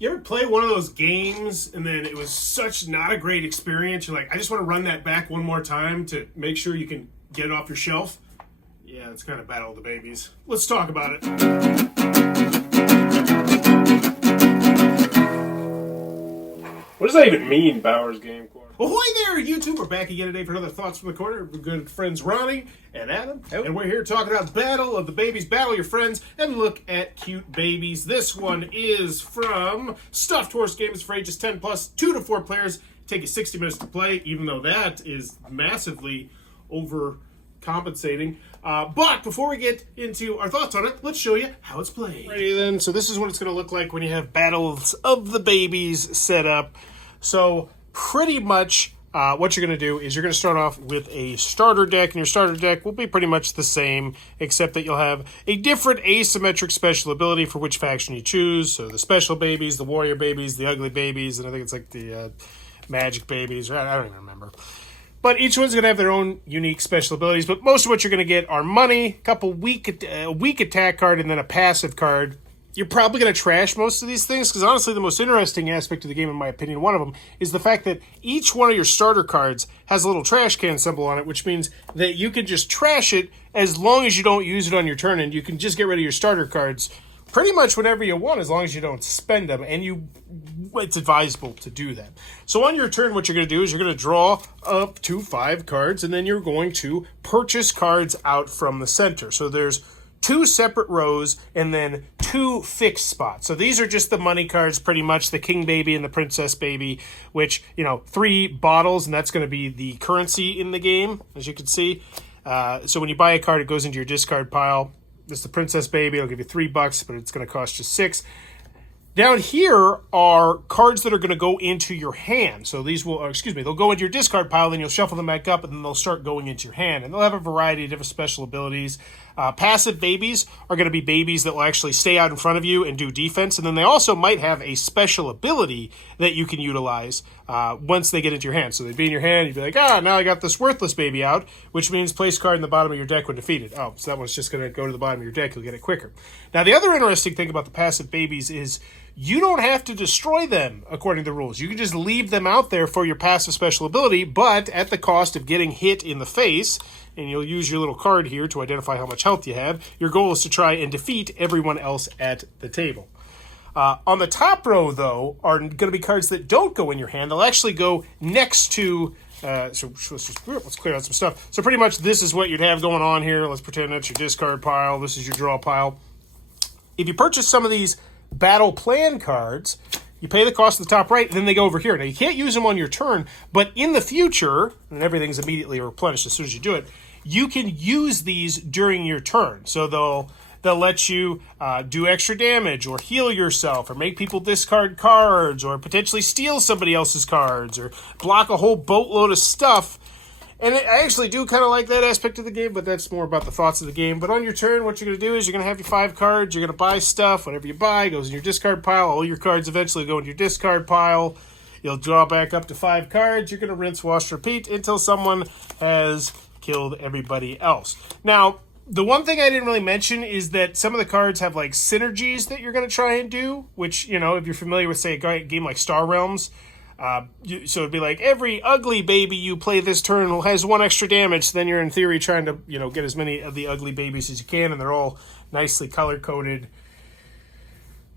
You ever play one of those games and then it was such not a great experience? You're like, I just want to run that back one more time to make sure you can get it off your shelf? Yeah, it's kind of Battle of the Babies. Let's talk about it. What does that even mean, Bowers Game Corner? Ahoy there, YouTube! We're back again today for another Thoughts from the Corner. We're good friends Ronnie and Adam. Yep. And we're here talking about Battle of the Babies. Battle your friends and look at cute babies. This one is from Stuffed Horse Games for ages 10 plus, 2 to 4 players. Take you 60 minutes to play, even though that is massively overcompensating. But before we get into our thoughts on it, let's show you how it's played. Ready then. So this is what it's going to look like when you have Battles of the Babies set up. So pretty much what you're going to do is you're going to start off with a starter deck, and your starter deck will be pretty much the same, except that you'll have a different asymmetric special ability for which faction you choose. So the special babies, the warrior babies, the ugly babies, and I think it's like the magic babies, or I don't even remember. But each one's going to have their own unique special abilities, but most of what you're going to get are money, a weak attack card, and then a passive card. You're probably going to trash most of these things, because honestly the most interesting aspect of the game, in my opinion, one of them, is the fact that each one of your starter cards has a little trash can symbol on it, which means that you can just trash it as long as you don't use it on your turn, and you can just get rid of your starter cards pretty much whenever you want, as long as you don't spend them, and it's advisable to do that. So on your turn, what you're going to do is you're going to draw up to 5 cards, and then you're going to purchase cards out from the center. So there's 2 separate rows and then 2 fixed spots. So these are just the money cards, pretty much, the King Baby and the Princess Baby, which, 3 bottles, and that's going to be the currency in the game, as you can see. So when you buy a card, it goes into your discard pile. This is the Princess Baby. I'll give you $3, but it's going to cost you 6. Down here are cards that are going to go into your hand. So these will, they'll go into your discard pile, then you'll shuffle them back up, and then they'll start going into your hand. And they'll have a variety of different special abilities. Passive babies are going to be babies that will actually stay out in front of you and do defense. And then they also might have a special ability that you can utilize once they get into your hand. So they'd be in your hand, you'd be like, now I got this worthless baby out, which means place card in the bottom of your deck when defeated. Oh, so that one's just going to go to the bottom of your deck. You'll get it quicker. Now, the other interesting thing about the passive babies is you don't have to destroy them according to the rules. You can just leave them out there for your passive special ability, but at the cost of getting hit in the face, and you'll use your little card here to identify how much health you have. Your goal is to try and defeat everyone else at the table. On the top row, though, are going to be cards that don't go in your hand. They'll actually go next to... let's clear out some stuff. So pretty much this is what you'd have going on here. Let's pretend that's your discard pile. This is your draw pile. If you purchase some of these battle plan cards, you pay the cost at the top right, and then they go over here. Now, you can't use them on your turn, but in the future, and everything's immediately replenished as soon as you do it, you can use these during your turn. So they'll let you do extra damage, or heal yourself, or make people discard cards, or potentially steal somebody else's cards, or block a whole boatload of stuff. And I actually do kind of like that aspect of the game, but that's more about the thoughts of the game. But on your turn, what you're going to do is you're going to have your 5 cards. You're going to buy stuff. Whatever you buy goes in your discard pile. All your cards eventually go in your discard pile. You'll draw back up to 5 cards. You're going to rinse, wash, repeat until someone has killed everybody else. Now, the one thing I didn't really mention is that some of the cards have like synergies that you're going to try and do, which, if you're familiar with, say, a game like Star Realms, so it'd be like every ugly baby you play this turn has 1 extra damage. So then you're in theory trying to, get as many of the ugly babies as you can, and they're all nicely color-coded.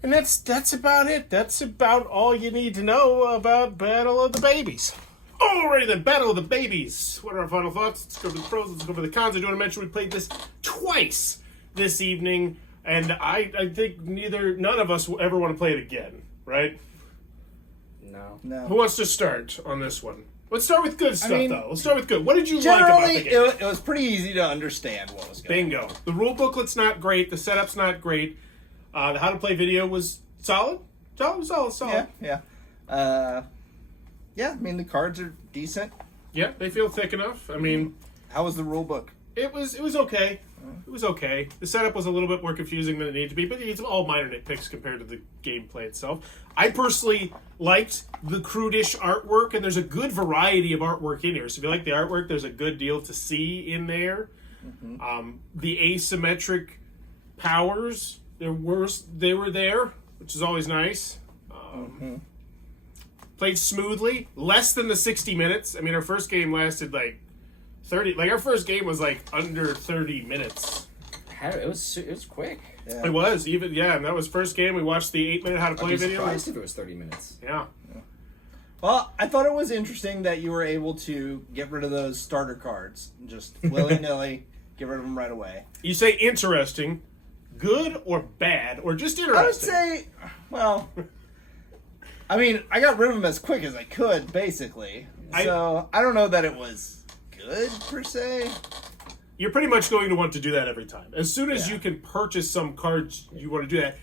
And that's about it. That's about all you need to know about Battle of the Babies. Alrighty then, Battle of the Babies. What are our final thoughts? Let's go over the pros, let's go over the cons. I do want to mention we played this twice this evening, and I think none of us will ever want to play it again, right? No. Who wants to start on this one? Let's start with good stuff, though. Let's start with good. What did you like about the game? It was pretty easy to understand what was going on. Bingo. The rule booklet's not great. The setup's not great. The how to play video was solid. Solid. Yeah. The cards are decent. Yeah, they feel thick enough. How was the rule book? It was okay. It was okay. The setup was a little bit more confusing than it needed to be, but it's all minor nitpicks compared to the gameplay itself. I personally liked the crudish artwork, and there's a good variety of artwork in here. So if you like the artwork, there's a good deal to see in there. Mm-hmm. The asymmetric powers, they were there, which is always nice. Played smoothly, less than the 60 minutes. I mean, our first game lasted like 30. Like our first game was like under 30 minutes. It was quick. Yeah. It was and that was first game. We watched the 8-minute how to play video. I'd be surprised if it was 30 minutes. Yeah. Well, I thought it was interesting that you were able to get rid of those starter cards, just willy-nilly, get rid of them right away. You say interesting, good or bad, or just interesting? I would say, well, I mean, I got rid of them as quick as I could, basically. So I don't know that it was good per se. You're pretty much going to want to do that every time. As soon as you can purchase some cards, you want to do that.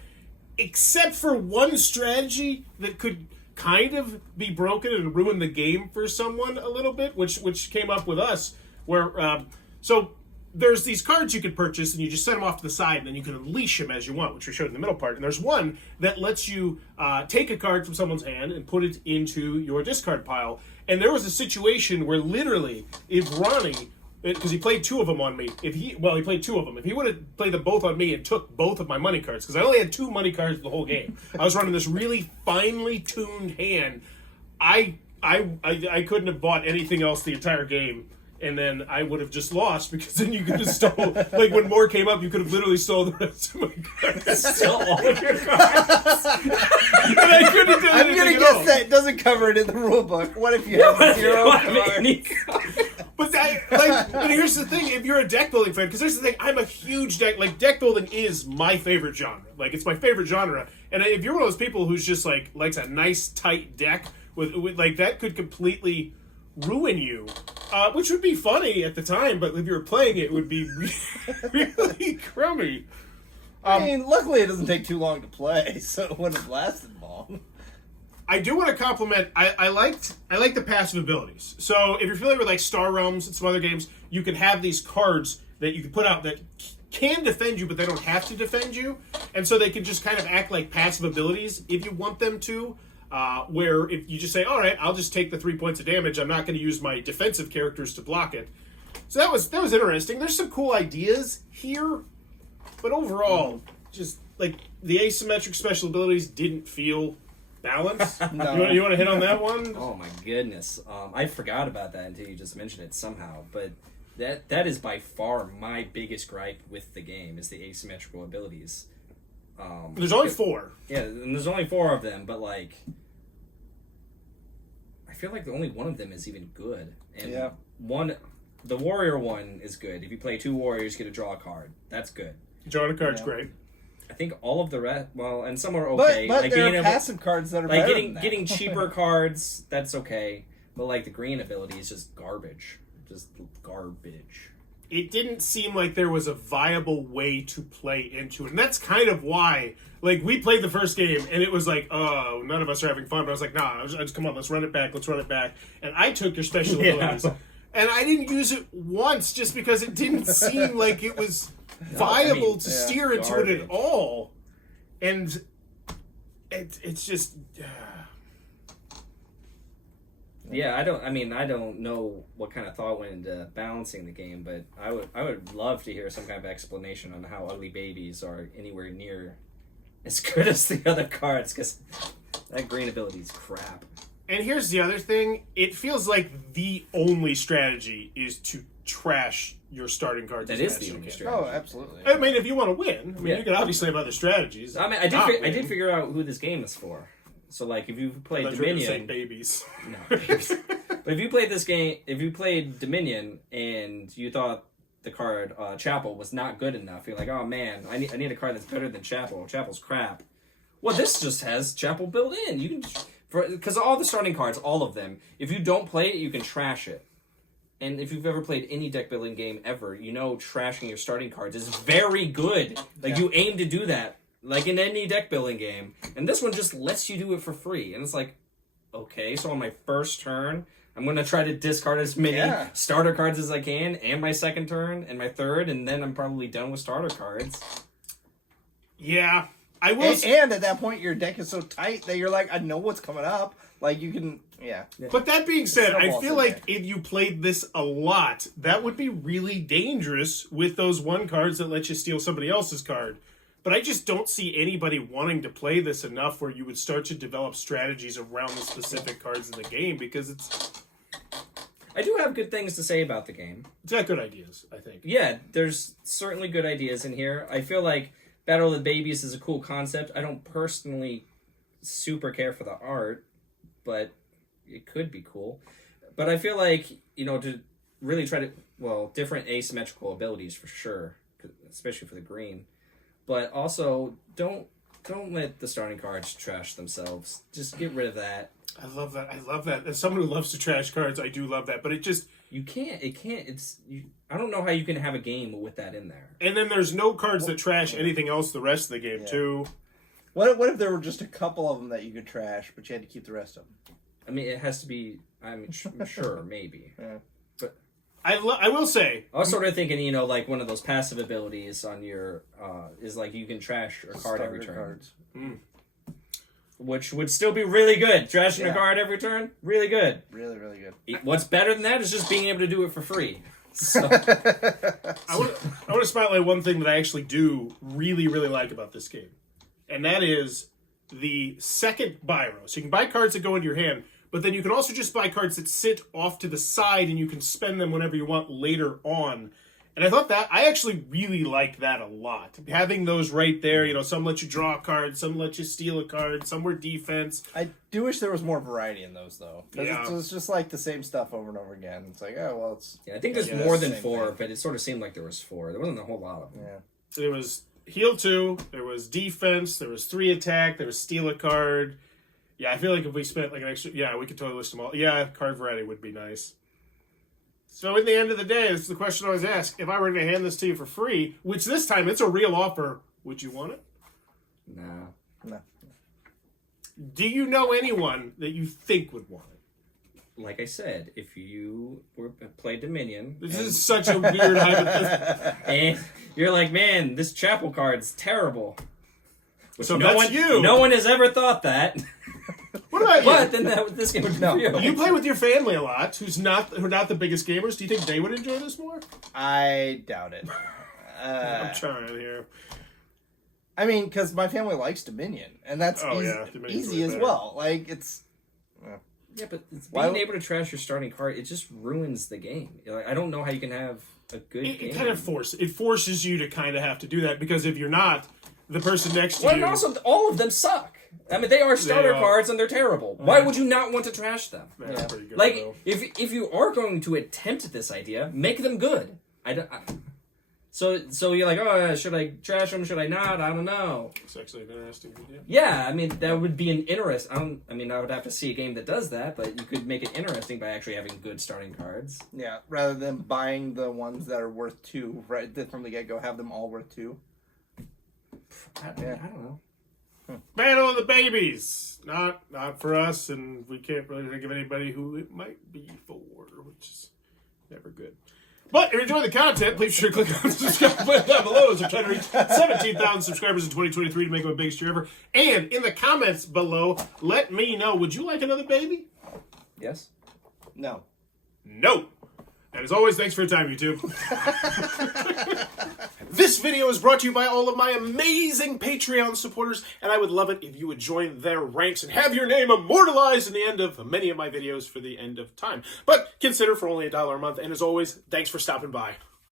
Except for one strategy that could kind of be broken and ruin the game for someone a little bit, which came up with us, where so there's these cards you can purchase and you just set them off to the side and then you can unleash them as you want, which we showed in the middle part. And there's one that lets you take a card from someone's hand and put it into your discard pile. And there was a situation where literally, if Ronnie, because he played two of them on me, he played two of them. If he would have played them both on me and took both of my money cards, because I only had 2 money cards the whole game, I was running this really finely tuned hand. I couldn't have bought anything else the entire game. And then I would have just lost, because then you could have stole, like when more came up, you could have literally stole the rest of my cards. Stole all of your cards. And I couldn't have done I'm going to guess that doesn't cover it in the rule book. What if you have 0 cards? But here's the thing, if you're a deck building fan, because here's the thing, I'm a huge deck building is my favorite genre. Like, it's my favorite genre. And if you're one of those people who's just like, likes a nice tight deck, with like, that could completely ruin you. Which would be funny at the time, but if you were playing it would be really crummy. I mean, luckily it doesn't take too long to play, so it wouldn't have lasted long. I do want to compliment. I like the passive abilities. So if you're familiar with like Star Realms and some other games, you can have these cards that you can put out that can defend you, but they don't have to defend you, and so they can just kind of act like passive abilities if you want them to. Where if you just say, all right, I'll just take the 3 points of damage, I'm not going to use my defensive characters to block it. So that was interesting. There's some cool ideas here, but overall, just like the asymmetric special abilities didn't feel balanced. No. You want to hit on that one? Oh my goodness, I forgot about that until you just mentioned it somehow. But that is by far my biggest gripe with the game is the asymmetrical abilities. There's only 4. Yeah, and there's only 4 of them, but like, I feel like the only one of them is even good. And the warrior one is good. If you play 2 warriors, you get to draw a card. That's good. Drawing a card's great. I think all of the rest, well, and some are okay. But like there are passive cards that are better than that. Getting cheaper cards, that's okay. But like the green ability is just garbage. Just garbage. It didn't seem like there was a viable way to play into it. And that's kind of why, like, we played the first game, and it was like, oh, none of us are having fun. But I was like, nah, I just come on, let's run it back. And I took your special abilities. And I didn't use it once just because it didn't seem like it was viable to steer into it at all. And it's just... Yeah, I don't know what kind of thought went into balancing the game, but I would love to hear some kind of explanation on how ugly babies are anywhere near as good as the other cards, because that green ability is crap. And here's the other thing. It feels like the only strategy is to trash your starting cards. That is the only strategy. Oh, absolutely. I mean, if you want to win, you can obviously have other strategies. I mean, I did figure out who this game is for. So, like, if you played Dominion... Say babies. No, babies. But if you played this game... If you played Dominion and you thought the card Chapel was not good enough, you're like, oh, man, I need a card that's better than Chapel. Chapel's crap. Well, this just has Chapel built in. You can... Because all the starting cards, all of them, if you don't play it, you can trash it. And if you've ever played any deck building game ever, you know trashing your starting cards is very good. Like, you aim to do that. Like in any deck building game. And this one just lets you do it for free. And it's like, okay, so on my first turn, I'm going to try to discard as many starter cards as I can, and my second turn, and my third, and then I'm probably done with starter cards. Yeah. I will. And at that point, your deck is so tight that you're like, I know what's coming up. Like, you can, But that being said, I feel like if you played this a lot, that would be really dangerous with those 1 cards that let you steal somebody else's card. but I just don't see anybody wanting to play this enough where you would start to develop strategies around the specific cards in the game, because I do have good things to say about the game. It's got good ideas, I think. Yeah, there's certainly good ideas in here. I feel like Battle of the Babies is a cool concept. I don't personally super care for the art, but it could be cool. But I feel like, to really try to, different asymmetrical abilities for sure, especially for the green. But also, don't let the starting cards trash themselves. Just get rid of that. I love that. As someone who loves to trash cards, I do love that. But it just... You can't. I don't know how you can have a game with that in there. And then there's no cards that trash anything else the rest of the game, too. What if there were just a couple of them that you could trash, but you had to keep the rest of them? I mean, it has to be... sure, maybe. Yeah. But I will say... I was sort of thinking, like one of those passive abilities on your... is like you can trash a card every turn. Cards. Which would still be really good. Trashing a card every turn, really good. Really, really good. What's better than that is just being able to do it for free. So. I want to spotlight one thing that I actually do really, really like about this game. And that is the second buy row. So you can buy cards that go into your hand, but then you can also just buy cards that sit off to the side and you can spend them whenever you want later on. And I thought that, I actually really liked that a lot. Having those right there, some let you draw a card, some let you steal a card, some were defense. I do wish there was more variety in those, though. Because Yeah. it's just like the same stuff over and over again. It's like, it's... Yeah, I think there's more than 4, but it sort of seemed like there was 4. There wasn't a whole lot of them. Yeah. So there was heal 2, there was defense, there was 3 attack, there was steal a card. Yeah, I feel like if we spent like an extra... Yeah, we could totally list them all. Yeah, card variety would be nice. So in the end of the day, this is the question I always ask. If I were to hand this to you for free, which this time it's a real offer, would you want it? No. Do you know anyone that you think would want it? Like I said, if you play Dominion... This is such a weird hypothetical. And you're like, man, this Chapel card's terrible. So that's you. No one has ever thought that. What about you? But then this game would be for you. You play with your family a lot, who are not the biggest gamers. Do you think they would enjoy this more? I doubt it. I'm trying here. I mean, because my family likes Dominion, and that's easy as well. Like, it's... Yeah, but being able to trash your starting card, it just ruins the game. I don't know how you can have a good game. It kind of forces you to kind of have to do that, because if you're not, the person next to you... And also, all of them suck. I mean, they are starter cards and they're terrible. Why would you not want to trash them? That's pretty good, like, though. if you are going to attempt this idea, make them good. So you're like, oh, should I trash them? Should I not? I don't know. It's actually an interesting idea. Yeah, I mean, that would be an interest. I would have to see a game that does that, but you could make it interesting by actually having good starting cards. Yeah, rather than buying the ones that are worth 2 right from the get-go, have them all worth 2. I don't know. Battle of the Babies. Not for us, and we can't really think of anybody who it might be for, which is never good. But if you enjoy the content, please be sure to click on the subscribe button down below as we're trying to reach 17,000 subscribers in 2023 to make them the biggest year ever. And in the comments below, let me know, would you like another baby? Yes? No. No. And as always, thanks for your time, YouTube. This video is brought to you by all of my amazing Patreon supporters, and I would love it if you would join their ranks and have your name immortalized in the end of many of my videos for the end of time. But consider for only $1 a month, and as always, thanks for stopping by.